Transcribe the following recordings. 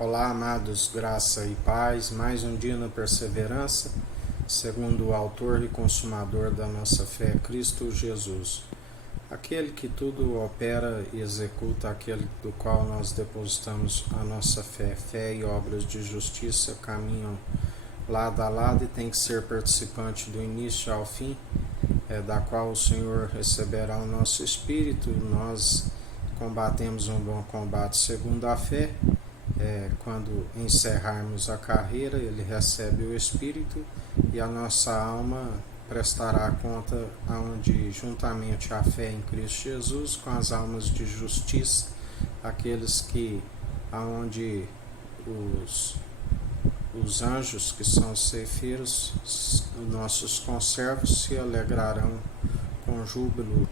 Olá, amados, graça e paz, mais um dia na perseverança, segundo o autor e consumador da nossa fé, Cristo Jesus. Aquele que tudo opera e executa, aquele do qual nós depositamos a nossa fé. Fé e obras de justiça caminham lado a lado e tem que ser participante do início ao fim, da qual o Senhor receberá o nosso espírito. Nós combatemos um bom combate segundo a fé. Quando encerrarmos a carreira, ele recebe o Espírito e a nossa alma prestará conta aonde juntamente a fé em Cristo Jesus com as almas de justiça, aqueles que aonde os anjos que são os ceifeiros, nossos conservos, se alegrarão com júbilo,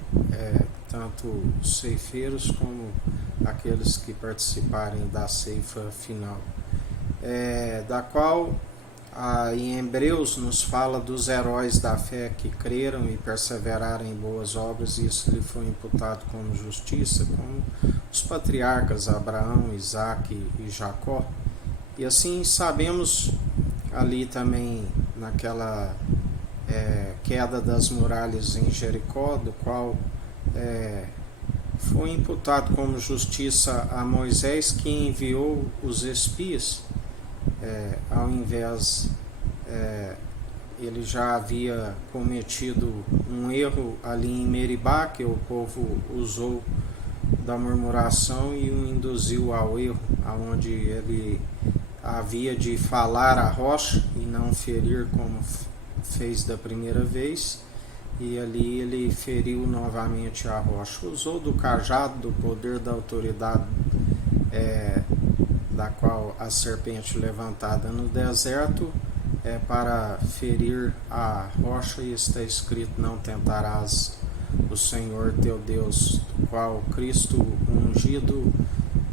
tanto os ceifeiros como aqueles que participarem da ceifa final, da qual em Hebreus nos fala dos heróis da fé que creram e perseveraram em boas obras, e isso lhe foi imputado como justiça, como os patriarcas Abraão, Isaque e Jacó. E assim sabemos ali também naquela queda das muralhas em Jericó, do qual foi imputado como justiça a Moisés, que enviou os espias, ao invés, ele já havia cometido um erro ali em Meribá, que o povo usou da murmuração e o induziu ao erro, aonde ele havia de falar a rocha e não ferir como fez da primeira vez, e ali ele feriu novamente a rocha. Usou do cajado, do poder da autoridade, da qual a serpente levantada no deserto, para ferir a rocha, e está escrito: não tentarás o Senhor teu Deus, do qual Cristo ungido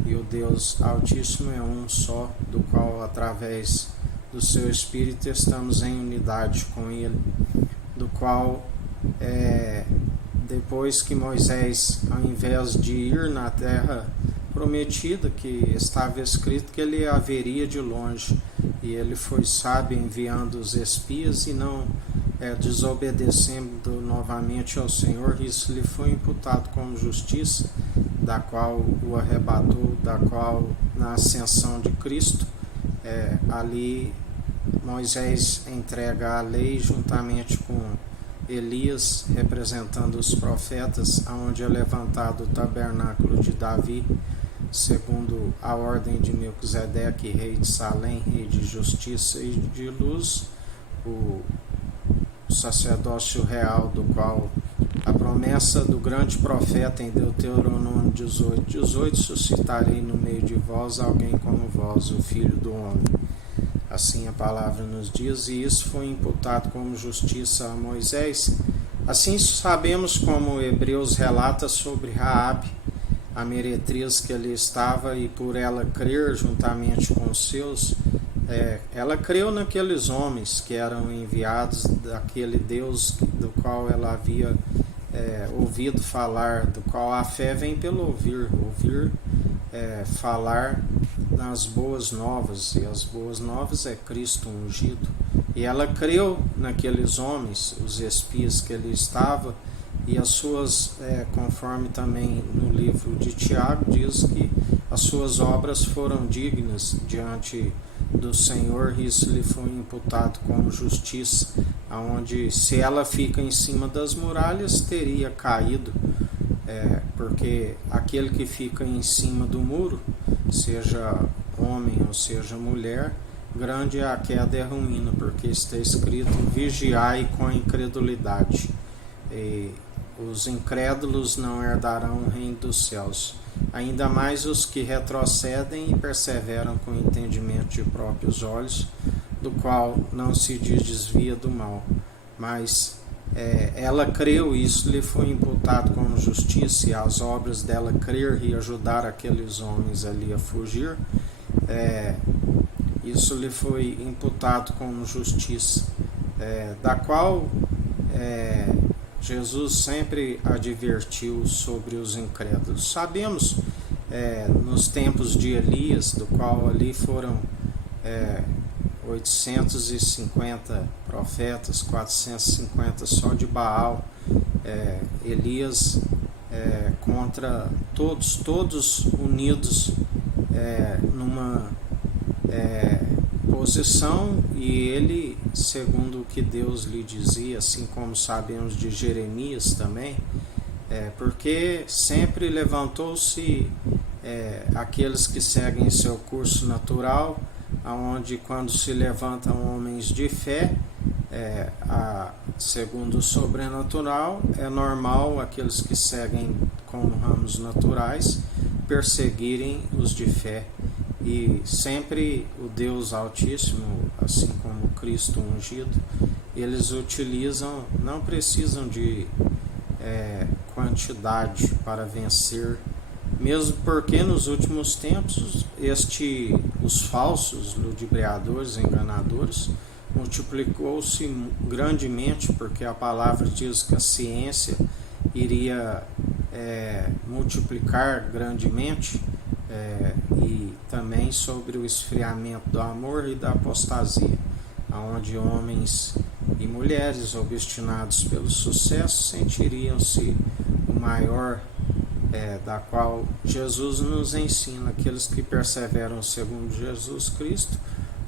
e o Deus Altíssimo é um só, do qual através do seu Espírito estamos em unidade com ele, do qual depois que Moisés, ao invés de ir na terra prometida, que estava escrito que ele haveria de longe, e ele foi sábio enviando os espias e não desobedecendo novamente ao Senhor, isso lhe foi imputado como justiça, da qual o arrebatou, da qual na ascensão de Cristo, ali Moisés entrega a lei juntamente com Elias, representando os profetas, aonde é levantado o tabernáculo de Davi, segundo a ordem de Melquisedeque, rei de Salém, rei de justiça e de luz, o sacerdócio real, do qual a promessa do grande profeta em Deuteronômio 18: suscitarei no meio de vós alguém como vós, o filho do homem. Assim a palavra nos diz, e isso foi imputado como justiça a Moisés. Assim sabemos, como Hebreus relata sobre Raabe, a meretriz que ali estava, e por ela crer juntamente com os seus, ela creu naqueles homens que eram enviados daquele Deus do qual ela havia ouvido falar, do qual a fé vem pelo ouvir, falar nas boas novas, e as boas novas é Cristo ungido. E ela creu naqueles homens, os espias que ali estavam, e as suas, conforme também no livro de Tiago, diz que as suas obras foram dignas diante do Senhor, e isso lhe foi imputado como justiça, aonde se ela fica em cima das muralhas, teria caído, porque aquele que fica em cima do muro, seja homem ou seja mulher, grande é a queda e a ruína, porque está escrito: vigiai com a incredulidade, e os incrédulos não herdarão o reino dos céus. Ainda mais os que retrocedem e perseveram com entendimento de próprios olhos, do qual não se desvia do mal. Mas ela creu, e isso lhe foi imputado como justiça, e as obras dela crer e ajudar aqueles homens ali a fugir, isso lhe foi imputado como justiça, da qual Jesus sempre advertiu sobre os incrédulos. Sabemos nos tempos de Elias, do qual ali foram 850 profetas, 450 só de Baal, Elias contra todos unidos numa posição, e ele, segundo o que Deus lhe dizia, assim como sabemos de Jeremias também, porque sempre levantou-se aqueles que seguem seu curso natural, aonde quando se levantam homens de fé, segundo o sobrenatural, é normal aqueles que seguem como ramos naturais perseguirem os de fé. E sempre o Deus Altíssimo, assim como Cristo ungido, eles utilizam, não precisam de quantidade para vencer, mesmo porque nos últimos tempos os falsos ludibriadores, enganadores, multiplicou-se grandemente, porque a palavra diz que a ciência iria multiplicar grandemente, e também sobre o esfriamento do amor e da apostasia, onde homens e mulheres obstinados pelo sucesso sentiriam-se o maior, da qual Jesus nos ensina: aqueles que perseveram segundo Jesus Cristo,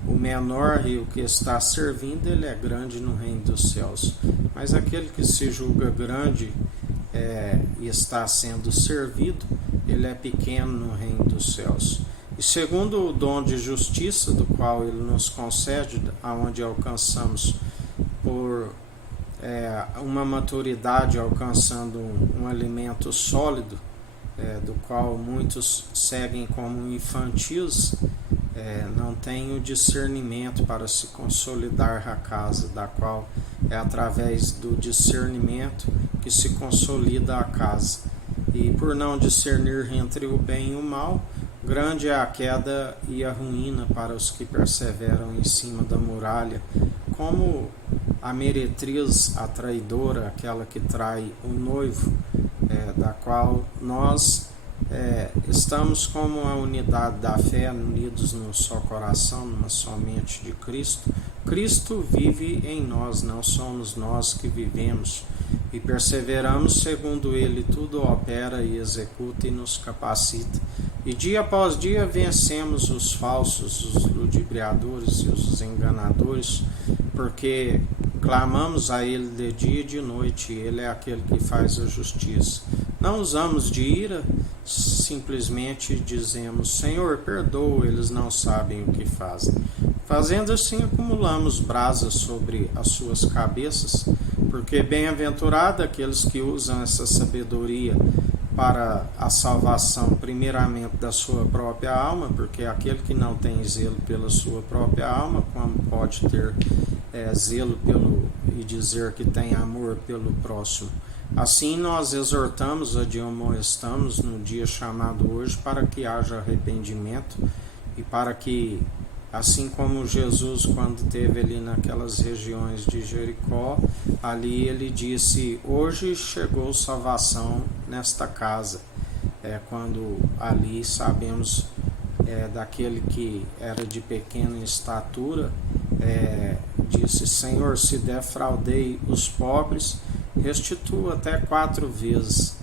o menor e o que está servindo, ele é grande no reino dos céus. Mas aquele que se julga grande e está sendo servido, ele é pequeno no reino dos céus. E segundo o dom de justiça, do qual ele nos concede, aonde alcançamos por uma maturidade, alcançando um alimento sólido, do qual muitos seguem como infantis, não tem o discernimento para se consolidar a casa, da qual é através do discernimento que se consolida a casa. E por não discernir entre o bem e o mal, grande é a queda e a ruína para os que perseveram em cima da muralha, como a meretriz, a traidora, aquela que trai o noivo, da qual nós estamos como a unidade da fé, unidos num só coração, numa só mente de Cristo. Cristo vive em nós, não somos nós que vivemos, e perseveramos segundo Ele, tudo opera e executa e nos capacita. E dia após dia vencemos os falsos, os ludibriadores e os enganadores, porque clamamos a Ele de dia e de noite, e Ele é aquele que faz a justiça. Não usamos de ira, simplesmente dizemos: Senhor, perdoa, eles não sabem o que fazem. Fazendo assim, acumulamos brasas sobre as suas cabeças, porque bem-aventurado aqueles que usam essa sabedoria para a salvação, primeiramente da sua própria alma, porque aquele que não tem zelo pela sua própria alma, como pode ter zelo e dizer que tem amor pelo próximo? Assim nós exortamos, admoestamos no dia chamado hoje, para que haja arrependimento, e para que, assim como Jesus, quando esteve ali naquelas regiões de Jericó, ali ele disse: hoje chegou salvação nesta casa. Quando ali sabemos daquele que era de pequena estatura, disse: Senhor, se defraudei os pobres, restitua até 4 vezes.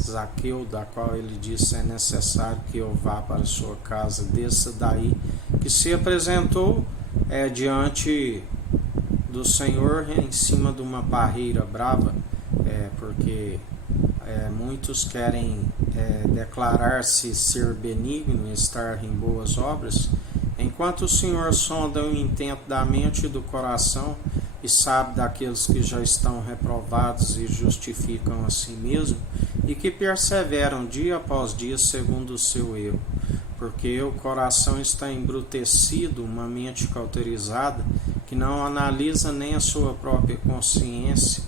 Zaqueu, da qual ele disse: é necessário que eu vá para a sua casa, desça daí, que se apresentou diante do Senhor em cima de uma parreira brava, porque muitos querem declarar-se ser benigno e estar em boas obras, enquanto o Senhor sonda o intento da mente e do coração, e sabe daqueles que já estão reprovados e justificam a si mesmo, e que perseveram dia após dia segundo o seu erro, porque o coração está embrutecido, uma mente cauterizada, que não analisa nem a sua própria consciência,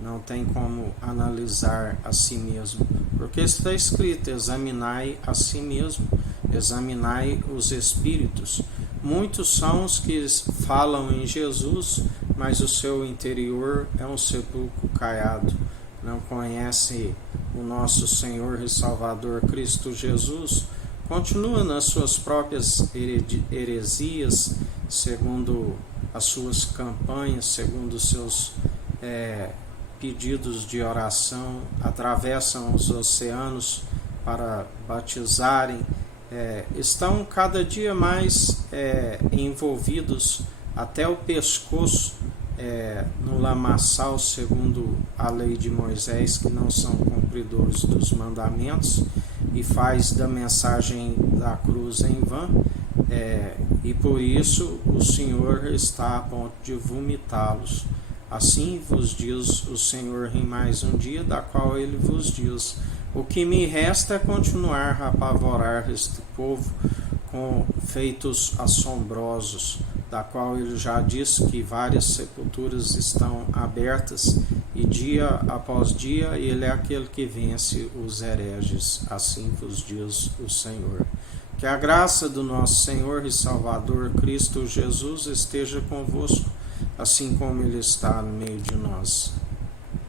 não tem como analisar a si mesmo, porque está escrito: examinai a si mesmo, examinai os espíritos. Muitos são os que falam em Jesus, mas o seu interior é um sepulcro caiado, não conhece o nosso Senhor e Salvador Cristo Jesus, continua nas suas próprias heresias, segundo as suas campanhas, segundo os seus pedidos de oração, atravessam os oceanos para batizarem, estão cada dia mais envolvidos até o pescoço no lamaçal, segundo a lei de Moisés, que não são cumpridores dos mandamentos, e faz da mensagem da cruz em vão, e por isso o Senhor está a ponto de vomitá-los. Assim vos diz o Senhor em mais um dia, da qual ele vos diz: o que me resta é continuar a apavorar este povo com feitos assombrosos, da qual ele já disse que várias sepulturas estão abertas, e dia após dia ele é aquele que vence os hereges. Assim vos diz o Senhor. Que a graça do nosso Senhor e Salvador Cristo Jesus esteja convosco, assim como ele está no meio de nós.